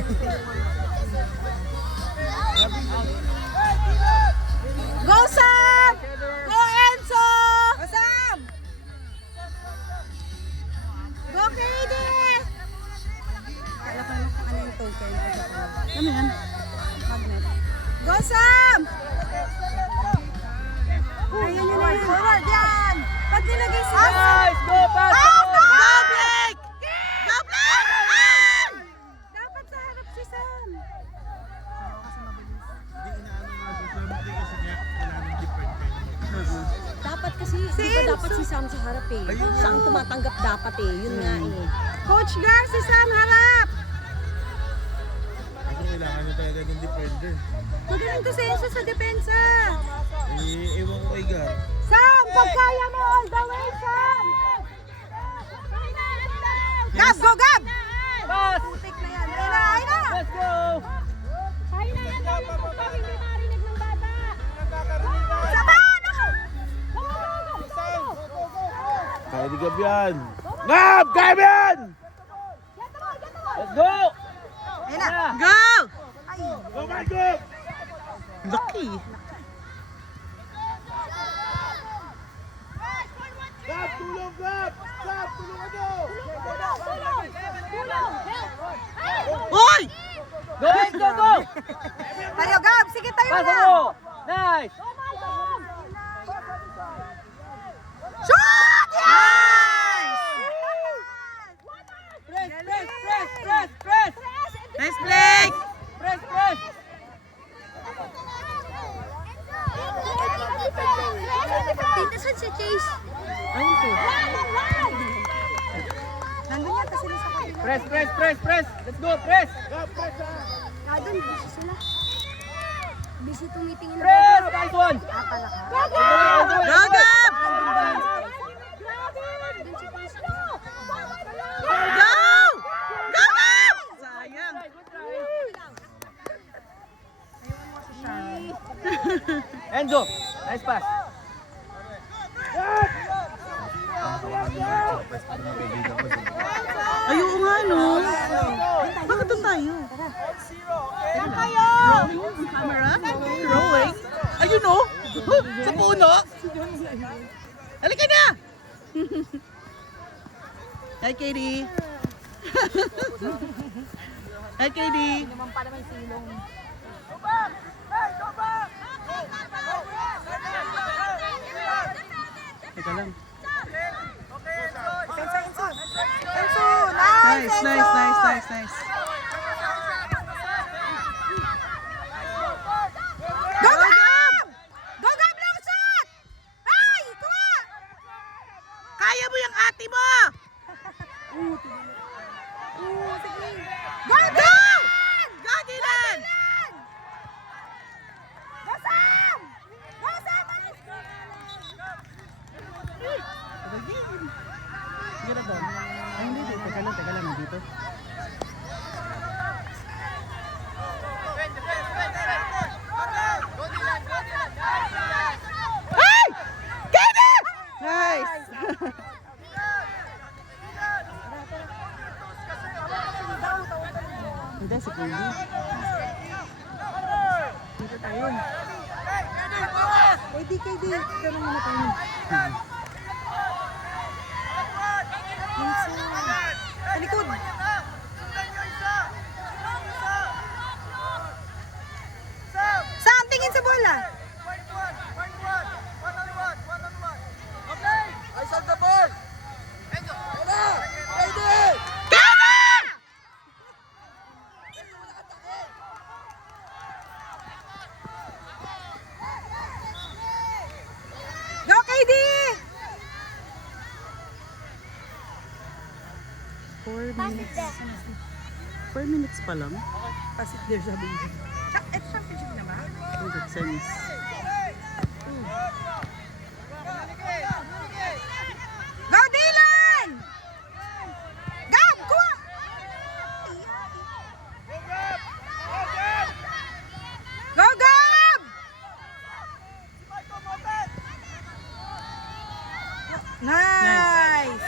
Go Sam! Go Enzo! Go Sam! Go Katie! Kala ko ano yung token. Ano yan? Magnet. Go Sam! Ayan yun na. Forward yan! Pag nilagay si Sam! Nice! Go pass! Go Blake! Go Blake! Dapat sa harap si Sam. Dapat kasi, di ba dapat si Sam sa harap eh. Siya ang tumatanggap dapat eh. Yun nga eh. Coach Gar, si Sam harap! Kasi kailangan nyo talaga ng defender. Magaling ko si Enzo sa depensa. Ewan ko kay Gar. Sam, pag kaya mo all the way, Sam! Gab, go Gab! Pass! Putik na yan. Ayun na, ayun na! Let's go! Ay na yan, dahil po pa hindi marinig ng bata. Sabahan ako! Kaya ni Gab yan. Gab! Kaya mo yan! Let's go! Ayun na, go! Ay, Oh my God! lucky. Gab! Tulong Gab! Gab! Tulungan nyo! Uy! Go, Enzo, go! Tayo Gab, sige tayo Pass na! mo! Nice! Shoot! Nice! Press, press, press, press, press! Nice Blake! Press, press! Saan si Chase? Ayun po. Nandun yata sila sa kanila. Press, press, press, press! Let's go, press! Kadon, busy sila. Busy tumitingin na. Press! Nice one! Go Gab! Go! Go Gab! Sayang. Enzo, nice pass. Ayun nga no. Bakit doon tayo? Saan kayo? Camera? Rolling? Ayun no? Sa puno? Halika na! Hi Katie! Hi Katie! Teka lang. Enzo! Nice! Nice! Go Gab! Go Gab lang shot! Ay! Tuwa! Kaya mo yung ate mo! Go! Go! Go Dylan! Go Sam! Go Sam! Gila doon. Ay hindi, teka lang nandito. Ay! Katie! Nice! Hindi, si Kuya. Dito tayo. Katie, tanong mo tayo. Sa likod. Sam, tingin sa bola. Go, KD! 4 minutes pa lang. Pass it there, sabi niya. Ito championship naman. Oh, that sense. Go, Dylan! Gab, kuha! Go, Gab! Nice!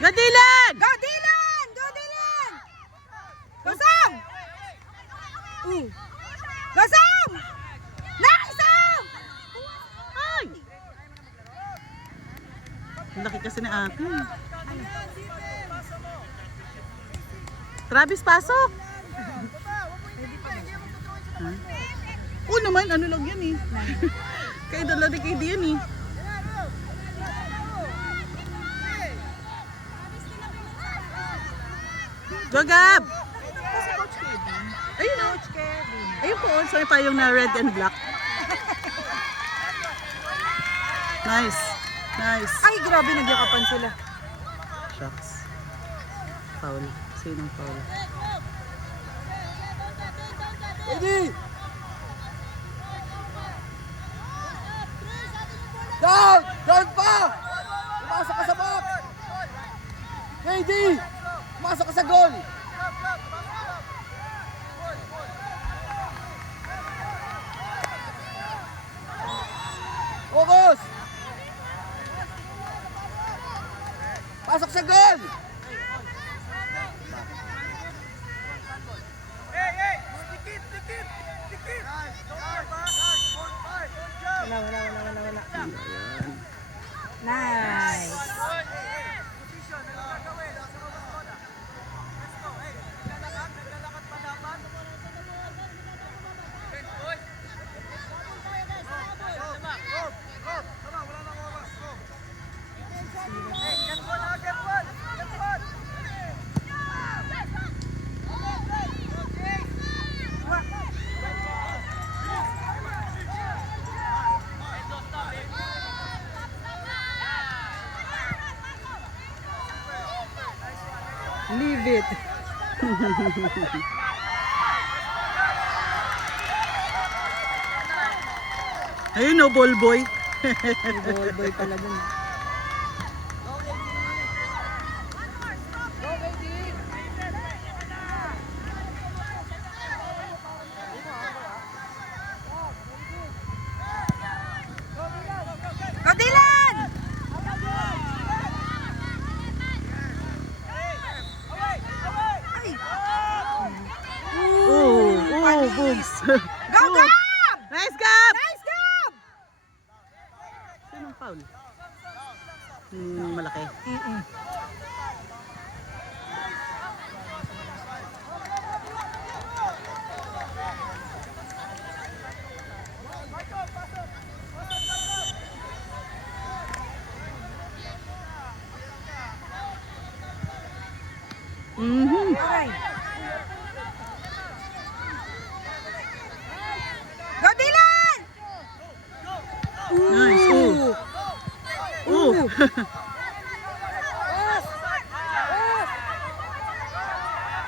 Go, Dylan! Go, Dylan! Go, Dylan! Go, Sam! Ang laki kasi ni ate. Travis, pasok! Huh? Oo naman, ano lang yan eh. Kaya dala ni KD yan eh. Go, Gab! Ayun o. Ayun po, sa may payong na red and black. Nice. Nice. Ay, grabe, nagyakapan sila. Shucks. Foul. Sinong foul? Ready! Down! Down pa! Pumasok ka sa box! KD! Pumasok ka sa goal! Focus! Pasok sa goal! Nice. Leave it. Ayun o, ball boy. Ball boy pala dun. Go, Dylan! Boom. Go, Gab! Nice, Gab! Nice, Gab! Sinong foul? Malaki. Alright. Go, Dylan! Nice. Ooh.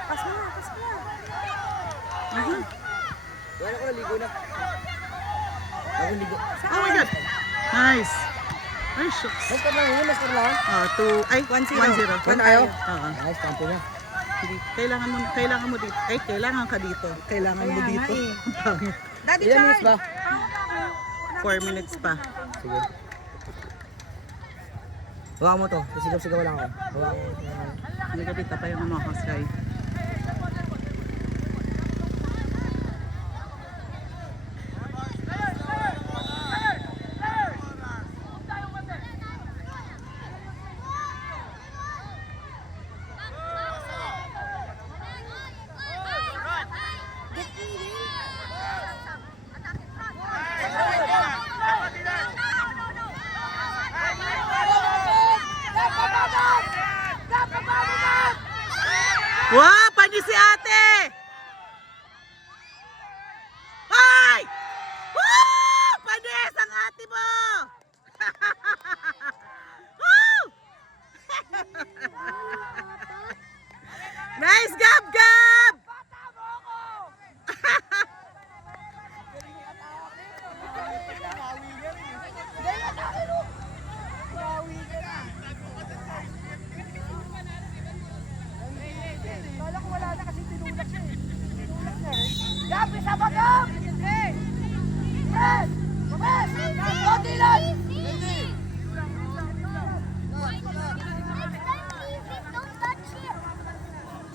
Pas mo na. Wala ko naligo na. Ako ligo. Oh my God. Nice. Ay, shucks. Master lang yun, master lang. 1-0. One ayaw? Oo. Nice, kampo niya. Hindi. Kailangan mo dito. Ay, kailangan ka dito. Kailangan mo dito. Ang pangit. Daddy Ilan minutes ba? 4 minutes pa. Sige. Hawakan mo to. Sigaw-sigaw lang ako. Hawakan mo. Nagkabita pa yung mga Sky. Wow! Pani si ate! Ay! Woo! Panis ang ate mo! Woo! Nice, Gab! Gab!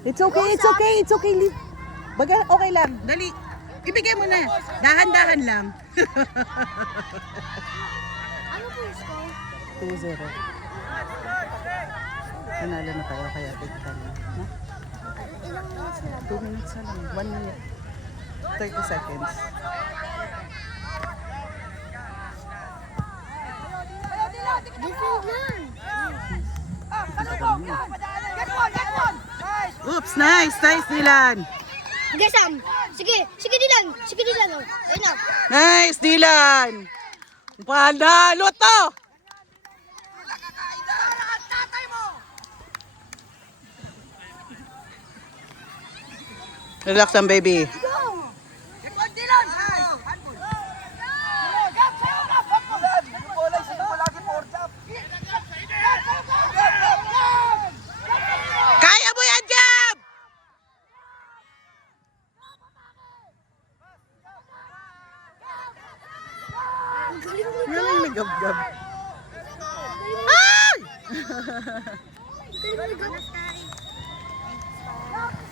It's okay. Baga, okay lang. Dali. Ibigay mo na. Dahan-dahan lang. Ano po yung score? 2-0. Nanalo na tayo kaya take time na. No? 2 minutes na lang. 1 minute. 30 seconds. Oops, nice. Nice, Dylan. Sige, Sam. Sige. Sige, Dylan. Sige, Dylan. Oh. Ayun na. Nice, Dylan. Panalo to. Relax lang, baby. Kaya mo yan, Jam! Galing na gab-gab. Ay!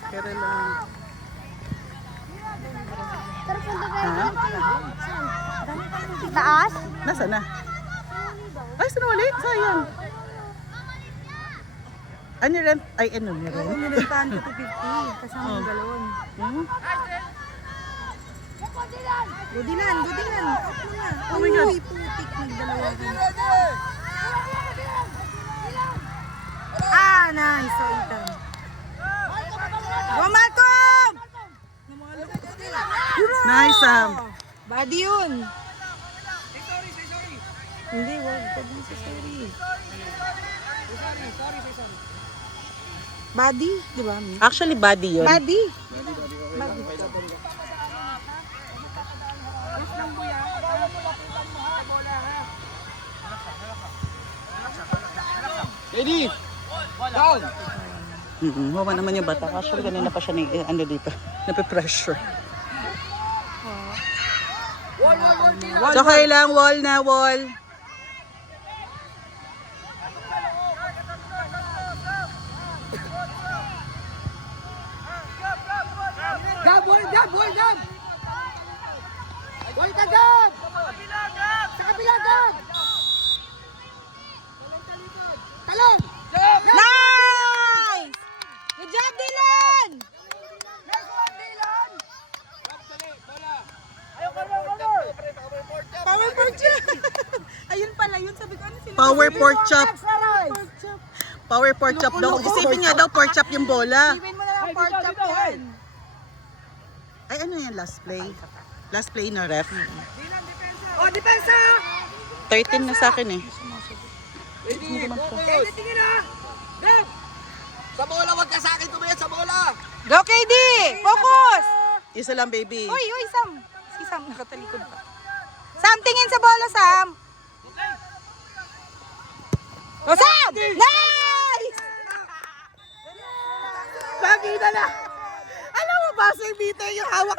Kaya lang. Taas? Nasaan na? Ay, sinuli? Sayang. Ano rin? Ay, ano rin? Oo, nilitahan ko 250. Kasama yung galon. Gudinan. Oh my God. Putik ng dalawa. Ah, nice. So, Ethan. Go, Malcolm! Nice, Sam. Body yun. Hindi, wag. Pag mo sa sorry. Body, di ba? Actually, body yun. Body. Ready? Down! Huwag naman yung bata. Actually, kanina pa siya ano dito. Nape-pressure. So, kailang wall na wall. Gab! Wall, ka, Gab! Sa kabila, Gab! Talon! Nice! Good job, Dylan! Power pork chop! Ayun pala yun. Sabi ko, ano sila? Power pork chop. Power pork chop daw. Isipin nga daw, pork chop yung bola. Isipin mo na lang pork chop yan. Ay, ano yan? Last play? Last play na ref. Oh, depensa! 13 na sa akin eh. Ready? Focus! Tingin na! Gab! Sa bola, wag ka sa akin tumingin sa bola! Go, KD! Focus! Isa lang, baby. Uy, Sam. Si Sam nakatalikod pa. Sam, tingin sa bola, Sam. O, Sam! Nice! Lagi na lang. Alam mo ba, Sir Peter, yung hawak